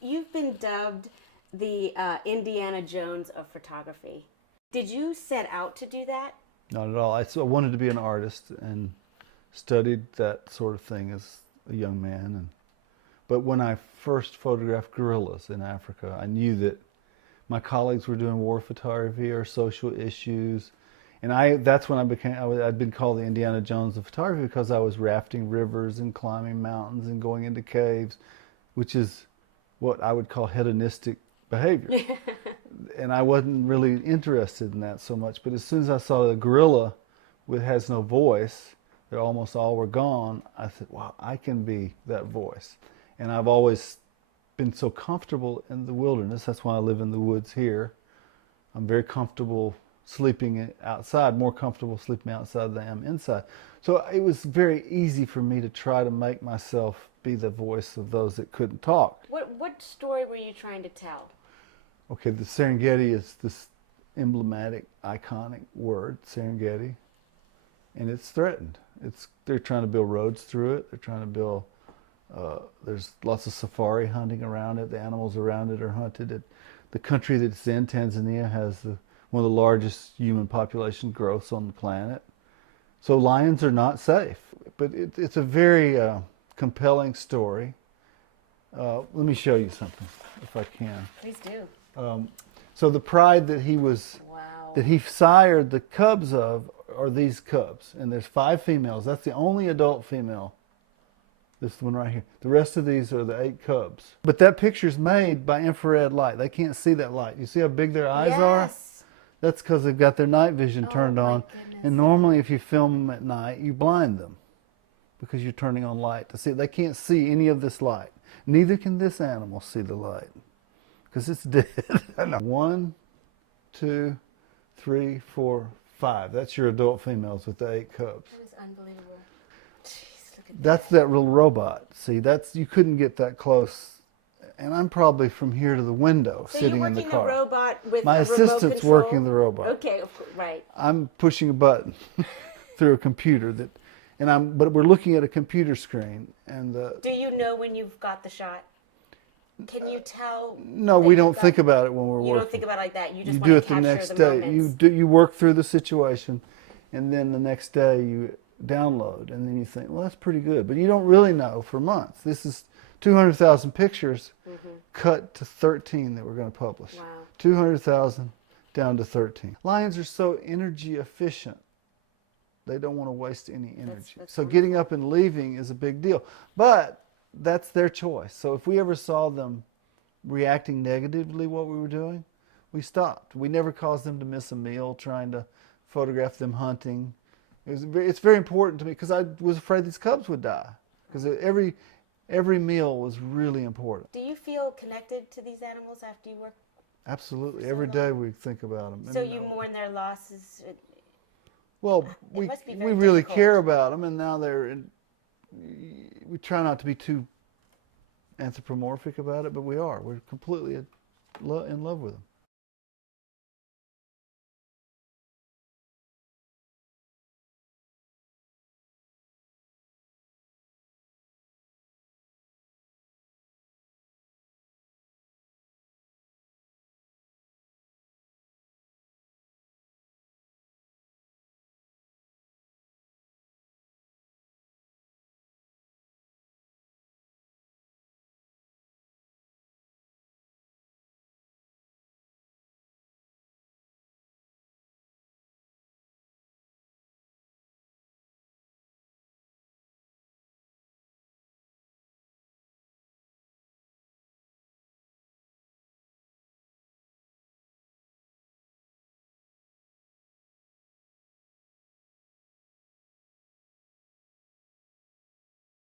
You've been dubbed the Indiana Jones of photography. Did you set out to do that? Not at all. I wanted to be an artist and studied that sort of thing as a young man. But when I first photographed gorillas in Africa, I knew that my colleagues were doing war photography or social issues. And that's when I'd been called the Indiana Jones of photography because I was rafting rivers and climbing mountains and going into caves, which is what I would call hedonistic behavior. And I wasn't really interested in that so much. But as soon as I saw the gorilla has no voice, they almost all were gone, I said, wow, I can be that voice. And I've always been so comfortable in the wilderness. That's why I live in the woods here. I'm very comfortable sleeping outside, more comfortable sleeping outside than I am inside. So it was very easy for me to try to make myself be the voice of those that couldn't talk. What story were you trying to tell? Okay, the Serengeti is this emblematic, iconic word, Serengeti, and it's threatened. They're trying to build roads through it. They're trying to build, there's lots of safari hunting around it. The animals around it are hunted. The country that it's in, Tanzania, has one of the largest human population growths on the planet. So lions are not safe. But it's a very compelling story. Let me show you something, if I can. Please do. So the pride that Wow. that he sired the cubs of are these cubs. And there's 5 females. That's the only adult female. This one right here. The rest of these are the 8 cubs. But that picture's made by infrared light. They can't see that light. You see how big their eyes are? Yes. That's because they've got their night vision turned on. Goodness. And normally if you film them at night, you blind them because you're turning on light to see. They can't see any of this light. Neither can this animal see the light because it's dead. 1, 2, 3, 4, 5. That's your adult females with the 8 cubs. That is unbelievable. Jeez, look at That's that little robot. See, you couldn't get that close. And I'm probably from here to the window, So sitting you're in the working car. the robot with My a remote assistant's control? working the robot. Okay, right. I'm pushing a button through a computer but we're looking at a computer screen and Do you know when you've got the shot? Can you tell? no, that we you've don't got- think about it when we're You working. don't think about it like that. You just You want do to it the capture next the day. moments. You work through the situation, and then the next day you download, and then you think, well, that's pretty good. But you don't really know for months. This is 200,000 pictures cut to 13 that we're going to publish. Wow. 200,000 down to 13. Lions are so energy efficient. They don't want to waste any energy. That's So getting up and leaving is a big deal. But that's their choice. So if we ever saw them reacting negatively what we were doing, we stopped. We never caused them to miss a meal trying to photograph them hunting. It's very important to me because I was afraid these cubs would die because every meal was really important. Do you feel connected to these animals after you work? Absolutely. So Every long. day we think about them. So you mourn their losses? Well, we must be very really difficult. care about them, and now we try not to be too anthropomorphic about it, but we are. We're completely in love with them.